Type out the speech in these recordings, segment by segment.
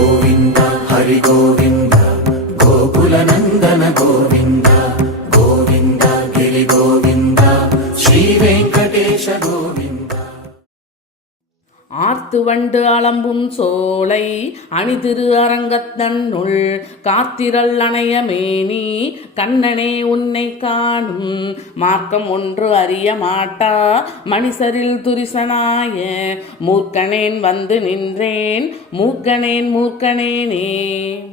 ഗോവിന്ദ ഹരി ഗോവിന്ദ வண்டு அலம்பும் சோலை அணிதிரு அரங்கத்தன்னுள் காத்திரல் அணைய மேனி கண்ணனே உன்னை காணும் மார்க்கம் ஒன்று அறிய மாட்டா. மணிசரில் துரிசனாய மூர்க்கனேன் வந்து நின்றேன். மூர்க்கனேன் மூர்க்கனேனே.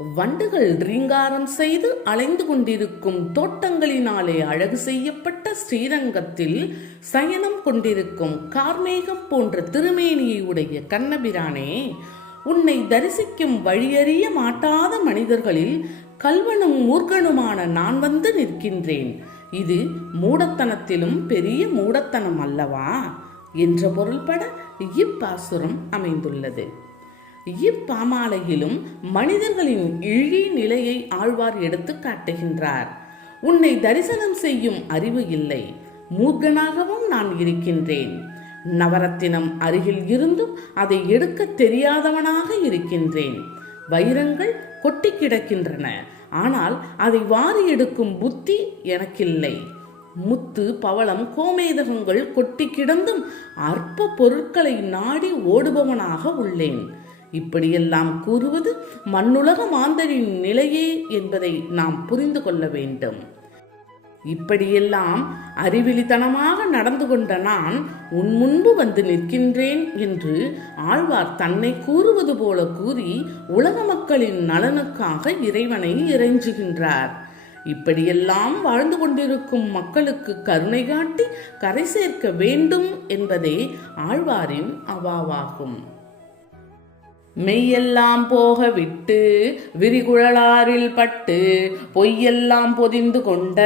வண்டுகள் ரீங்காரம் செய்து அலைந்து கொண்டிருக்கும் தோட்டங்களினாலே அழகு செய்யப்பட்ட ஸ்ரீரங்கத்தில் சயனம் கொண்டிருக்கும் கார்மேகம் போன்ற திருமேனியை உடைய கண்ணபிரானே உன்னை தரிசிக்கும் வழியறிய மாட்டாத மனிதர்களில் கல்வனும் மூர்க்கனுமான நான் வந்து நிற்கின்றேன். இது மூடத்தனத்திலும் பெரிய மூடத்தனம் அல்லவா என்ற பொருள்பட இப்பாசுரம் அமைந்துள்ளது. இப்பாமாலையிலும் மனிதர்களின் இழி நிலையை ஆழ்வார் எடுத்து காட்டுகின்றார். உன்னை தரிசனம் செய்யும் அறிவு இல்லை. மூர்க்கனாகவும் நான் இருக்கின்றேன். நவரத்தினம் அருகில் இருந்தும் அதை எடுக்க தெரியாதவனாக இருக்கின்றேன். வைரங்கள் கொட்டி கிடக்கின்றன. ஆனால் அதை வாரி எடுக்கும் புத்தி எனக்கில்லை. முத்து பவளம் கோமேதகங்கள் கொட்டி கிடந்தும் அற்ப பொருட்களை நாடி ஓடுபவனாக உள்ளேன். இப்படியெல்லாம் கூறுவது மண்ணுலக மாந்தரின் நிலையே என்பதை நாம் புரிந்து கொள்ள வேண்டும். இப்படியெல்லாம் அறிவிலித்தனமாக நடந்து கொண்ட நான் உன் முன்பு வந்து நிற்கின்றேன் என்று ஆழ்வார் தன்னை கூறுவது போல கூறி உலக மக்களின் நலனுக்காக இறைவனை இறைஞ்சுகின்றார். இப்படியெல்லாம் வாழ்ந்து கொண்டிருக்கும் மக்களுக்கு கருணை காட்டி கரை சேர்க்க வேண்டும் என்பதே ஆழ்வாரின் அவாவாகும். மெய்யெல்லாம் போக விட்டு விரிகுழலாரில் பட்டு பொய்யெல்லாம் பொதிந்து கொண்ட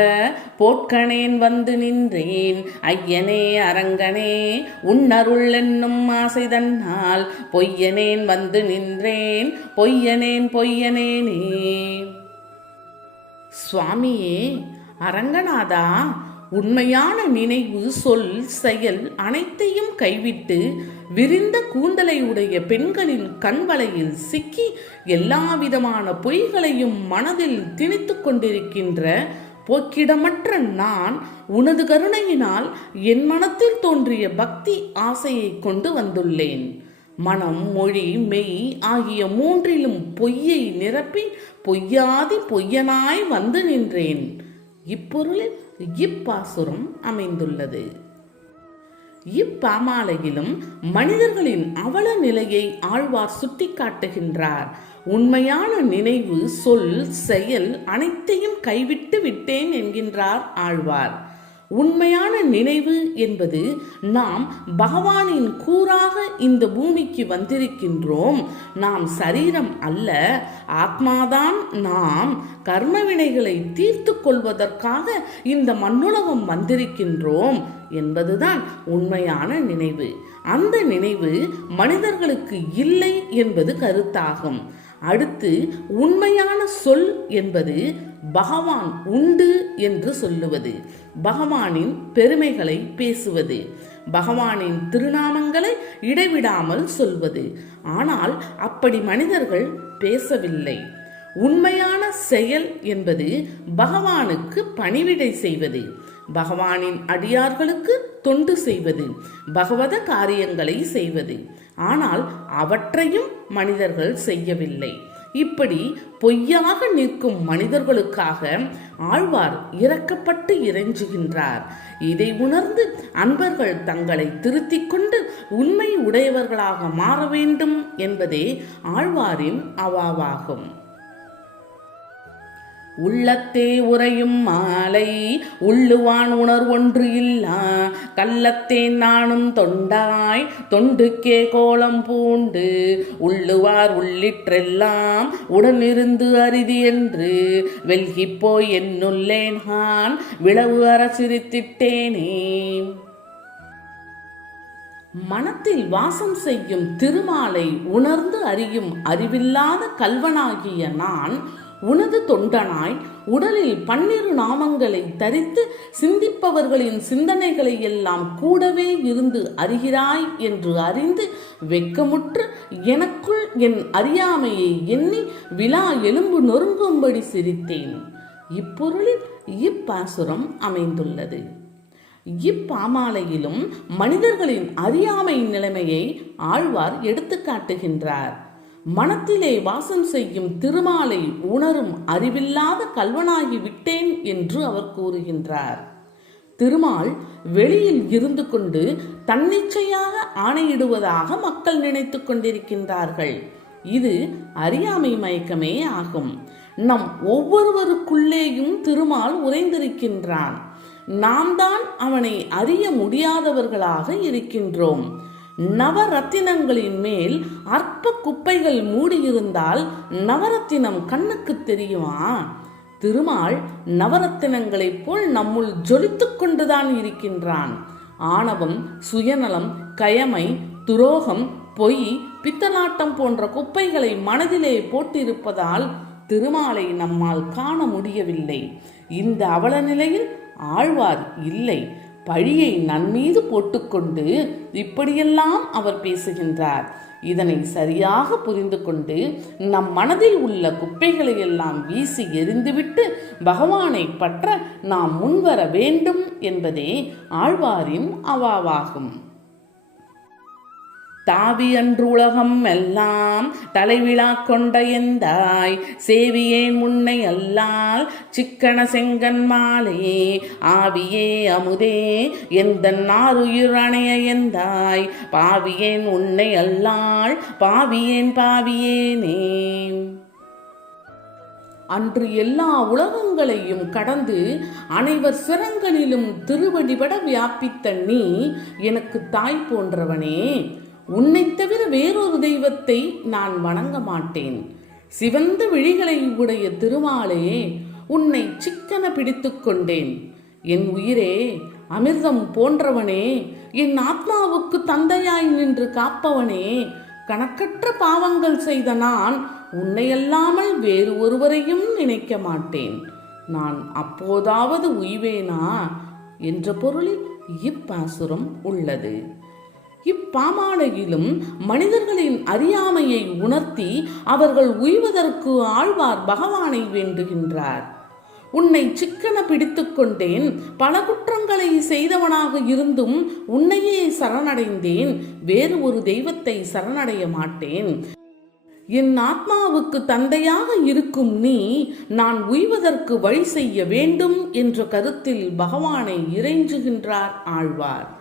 போட்கணேன் வந்து நின்றேன். ஐயனே அரங்கனே உன்னருள் என்னும் ஆசை தன்னால் பொய்யனேன் வந்து நின்றேன். பொய்யனேன் பொய்யனேனே சுவாமியே அரங்கநாதா உண்மையான நினைவு சொல் செயல் அனைத்தையும் கைவிட்டு விரிந்த கூந்தலை உடைய பெண்களின் கண்வலையில் சிக்கி எல்லாவிதமான பொய்களையும் மனதில் திணித்து கொண்டிருக்கின்ற போக்கிடமற்ற நான் உனது கருணையினால் என் மனத்தில் தோன்றிய பக்தி ஆசையை கொண்டு வந்துள்ளேன். மனம் மொழி மெய் ஆகிய மூன்றிலும் பொய்யை நிரப்பி பொய்யாதி பொய்யனாய் வந்து நின்றேன். இப்பொருளில் இப்பாசுரம் அமைந்துள்ளது. இப்பாமாலையிலும் மனிதர்களின் அவல நிலையை ஆழ்வார் சுட்டிக்காட்டுகின்றார். உண்மையான நினைவு சொல் செயல் அனைத்தையும் கைவிட்டு விட்டேன் என்கின்றார் ஆழ்வார். உண்மையான நினைவு என்பது நாம் பகவானின் கூறாக இந்த பூமிக்கு வந்திருக்கின்றோம். நாம் சரீரம் அல்ல ஆத்மாதான் நாம் கர்ம வினைகளை தீர்த்து கொள்வதற்காக இந்த மண்ணுலகம் வந்திருக்கின்றோம் என்பதுதான் உண்மையான நினைவு. அந்த நினைவு மனிதர்களுக்கு இல்லை என்பது கருத்தாகும். அடுத்து உண்மையான சொல் என்பது பகவான் உண்டு என்று சொல்லுவது. பகவானின் பெருமைகளை பேசுவது. பகவானின் திருநாமங்களை இடைவிடாமல் சொல்வது. ஆனால் அப்படி மனிதர்கள் பேசவில்லை. உண்மையான செயல் என்பது பகவானுக்கு பணிவிடை செய்வது. பகவானின் அடியார்களுக்கு தொண்டு செய்வது பகவத காரியங்களை செய்வது. ஆனால் அவற்றையும் மனிதர்கள் செய்யவில்லை. இப்படி பொய்யாக நிற்கும் மனிதர்களுக்காக ஆழ்வார் இறக்கப்பட்டு இறைஞ்சுகின்றார். இதை உணர்ந்து அன்பர்கள் தங்களை திருத்திக் கொண்டு உண்மை உடையவர்களாக மாற வேண்டும் என்பதே ஆழ்வாரின் அவாவாகும். உள்ளத்தே உறையும் மாலை உள்ளுவான் உணர்வொன்று இல்லா. கள்ளத்தே நானும் தொண்டாய் தொண்டுக்கே கோலம் பூண்டு. உள்ளுவார் உள்ளிற்றெல்லாம் உடனிருந்து அரிதி என்று. வெல்கிப் போய் என்னுள்ளேன் விளவு அரசிரித்திட்டேனே. மனத்தில் வாசம் செய்யும் திருமாலை உணர்ந்து அறியும் அறிவில்லாத கல்வனாகிய நான் உனது தொண்டனாய் உடலில் பன்னிரு நாமங்களை தரித்து சிந்திப்பவர்களின் சிந்தனைகளை எல்லாம் கூடவே இருந்து அறிகிறாய் என்று அறிந்து வெட்கமுற்று எனக்குள் என் அறியாமையை எண்ணி விழா எலும்பு நொறுங்கும்படி சிரித்தேன். இப்பொருளில் இப்பாசுரம் அமைந்துள்ளது. இப்பாமாலையிலும் மனிதர்களின் அறியாமை நிலைமையை ஆழ்வார் எடுத்துக்காட்டுகின்றார். மனத்திலே வாசம் செய்யும் திருமாலை உணரும் அறிவில்லாத கல்வனாகி விட்டேன் என்று அவர் கூறுகின்றார். திருமால் வெளியில் இருந்து கொண்டு தன்னிச்சையாக ஆணையிடுவதாக மக்கள் நினைத்துக் கொண்டிருக்கின்றார்கள். இது அறியாமை மயக்கமே ஆகும். நம் ஒவ்வொருவருக்குள்ளேயும் திருமால் உறைந்திருக்கின்றான். நாம் தான் அவனை அறிய முடியாதவர்களாக இருக்கின்றோம். நவரத்தினங்களின் மேல் அற்ப குப்பைகள் மூடியிருந்தால் நவரத்தினம் கண்ணுக்கு தெரியுமா? திருமால் நவரத்தினங்களைப் போல் நம்முள் ஜொலித்துக் கொண்டுதான் இருக்கின்றான். ஆணவம் சுயநலம் கயமை துரோகம் பொய் பித்தலாட்டம் போன்ற குப்பைகளை மனதிலே போட்டிருப்பதால் திருமாலை நம்மால் காண முடியவில்லை. இந்த அவல நிலையில் ஆழ்வார் இல்லை. பழியை நன்மீது போட்டுக்கொண்டு இப்படியெல்லாம் அவர் பேசுகின்றார். இதனை சரியாக புரிந்து கொண்டு நம் மனதில் உள்ள குப்பைகளை எல்லாம் வீசி எறிந்துவிட்டு பகவானை பற்ற நாம் முன்வர வேண்டும் என்பதே ஆழ்வாரின் அவாவாகும். தாவி அன்று உலகம் எல்லாம் தலைவிழா கொண்ட எந்தாய்? சேவியேன் முன்னை அல்லால் சிக்கன செங்கன் மாலே ஆவியே அமுதே எந்த நாருயிர் அணைய எந்தாய்? பாவியேன் உன்னை அல்லாள் பாவியேன் பாவியேனே. அன்று எல்லா உலகங்களையும் கடந்து அனைவர் சிறங்களிலும் திருவடிபட வியாபித்த நீ எனக்கு தாய் போன்றவனே. உன்னைத் தவிர வேறொரு தெய்வத்தை நான் வணங்க மாட்டேன். சிவந்த விழிகளை உடைய திருமாலே உன்னை சிக்கன பிடித்து கொண்டேன். என் உயிரே அமிர்தம் போன்றவனே என் ஆத்மாவுக்கு தந்தையாய் நின்று காப்பவனே கணக்கற்ற பாவங்கள் செய்த நான் உன்னையல்லாமல் வேறு ஒருவரையும் நினைக்க மாட்டேன். நான் அப்போதாவது உய்வேனா? என்ற பொருளில் இப்பாசுரம் உள்ளது. இப்பாமாலையிலும் மனிதர்களின் அறியாமையை உணர்த்தி அவர்கள் உய்வதற்கு ஆழ்வார் பகவானை வேண்டுகின்றார். உன்னை சிக்கன பிடித்துக்கொண்டேன் பல குற்றங்களை செய்தவனாக இருந்தும் உன்னையே சரணடைந்தேன் வேறு ஒரு தெய்வத்தை சரணடைய மாட்டேன். என் ஆத்மாவுக்கு தந்தையாக இருக்கும் நீ நான் உய்வதற்கு வழி செய்ய வேண்டும் என்ற கருத்தில் பகவானை இறைஞ்சுகின்றார் ஆழ்வார்.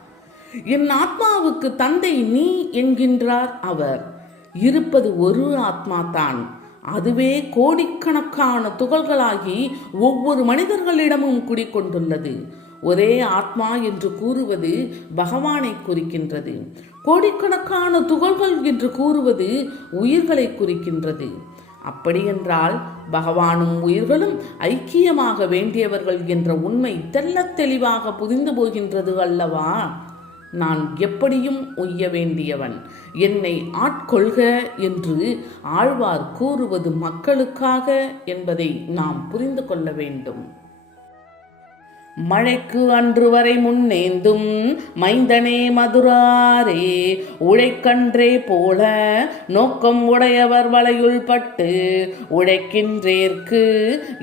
என் ஆத்மாவுக்கு தந்தை நீ என்கின்றார் அவர். இருப்பது ஒரு ஆத்மா தான். அதுவே கோடிக்கணக்கான துகள்களாகி ஒவ்வொரு மனிதர்களிடமும் குடிக்கொண்டுள்ளது ஒரே ஆத்மா என்று கூறுவது பகவானை குறிக்கின்றது. கோடிக்கணக்கான துகள்கள் என்று கூறுவது உயிர்களை குறிக்கின்றது. அப்படியென்றால் பகவானும் உயிர்களும் ஐக்கியமாக வேண்டியவர்கள் என்ற உண்மை தெல்ல தெளிவாக புரிந்து போகின்றது அல்லவா? நான் எப்படியும் உய்ய வேண்டியவன். என்னை ஆட்கொள்க என்று ஆழ்வார் கூறுவது மக்களுக்காக என்பதை நாம் புரிந்து கொள்ள வேண்டும். மழைக்கு அன்று வரை முன்னேந்தும் மைந்தனே மதுராரே உழைக்கன்றே போல நோக்கம் உடையவர் வலையுள் பட்டு உழைக்கின்றேற்கு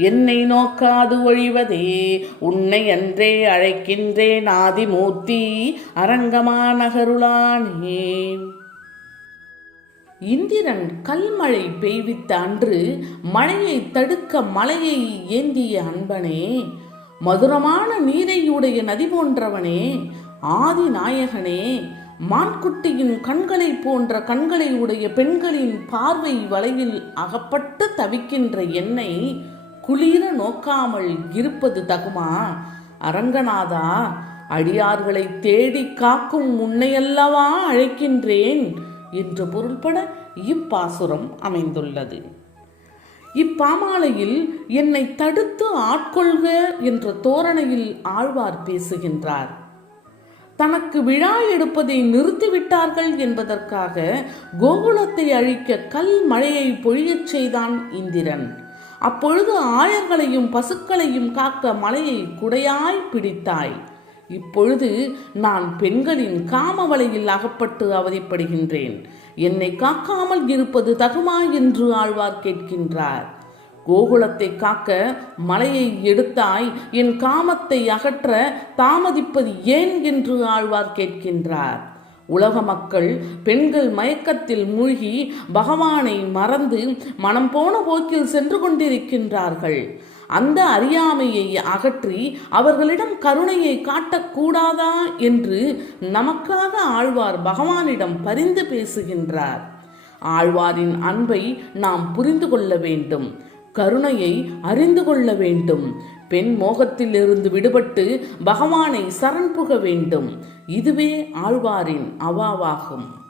என்னை நோக்காது ஒழிவதே உன்னை அன்றே அழைக்கின்றேன் ஆதிமூர்த்தி அரங்கமா நகருளானே இந்திரன் கல்மழை பெய்வித்த அன்று மழையை தடுக்க மலையை ஏந்திய அன்பனே மதுரமான நீரையுடைய நதி போன்றவனே ஆதி நாயகனே மான்குட்டியின் கண்களை போன்ற கண்களை உடைய பெண்களின் பார்வை வளைவில் அகப்பட்டு தவிக்கின்ற என்னை குளிர நோக்காமல் இருப்பது தகுமா? அரங்கநாதா அடியார்களை தேடி காக்கும் முன்னையல்லவா அழைக்கின்றேன்? என்று பொருள்பட இப்பாசுரம் அமைந்துள்ளது. இப்பாமாலையில் என்னை தடுத்து ஆட்கொள்க என்ற தோரணையில் ஆழ்வார் பேசுகின்றார். தனக்கு விழா எடுப்பதை நிறுத்திவிட்டார்கள் என்பதற்காக கோகுலத்தை அழிக்க கல் மழையை பொழியச் செய்தான் இந்திரன். அப்பொழுது ஆயர்களையும் பசுக்களையும் காக்க மலையை குடையாய் பிடித்தாய். இப்பொழுது நான் பெண்களின் காமவலையில் அகப்பட்டு அவதிப்படுகின்றேன். என்னை காக்காமல் இருப்பது தகுமா என்று ஆழ்வார் கேட்கின்றார். கோகுலத்தை காக்க மலையை எடுத்தாய் என் காமத்தை அகற்ற தாமதிப்பது ஏன் என்று ஆழ்வார் கேட்கின்றார். உலக மக்கள் பெண்கள் மயக்கத்தில் மூழ்கி பகவானை மறந்து மனம் போன போக்கில் சென்று கொண்டிருக்கின்றார்கள். அந்த அறியாமையை அகற்றி அவர்களிடம் கருணையை காட்டக்கூடாதா என்று நமக்காக ஆழ்வார் பகவானிடம் பரிந்து பேசுகின்றார். ஆழ்வாரின் அன்பை நாம் புரிந்து கொள்ள வேண்டும். கருணையை அறிந்து கொள்ள வேண்டும். பெண் மோகத்திலிருந்து விடுபட்டு பகவானை சரண் புக வேண்டும். இதுவே ஆழ்வாரின் அவாவாகும்.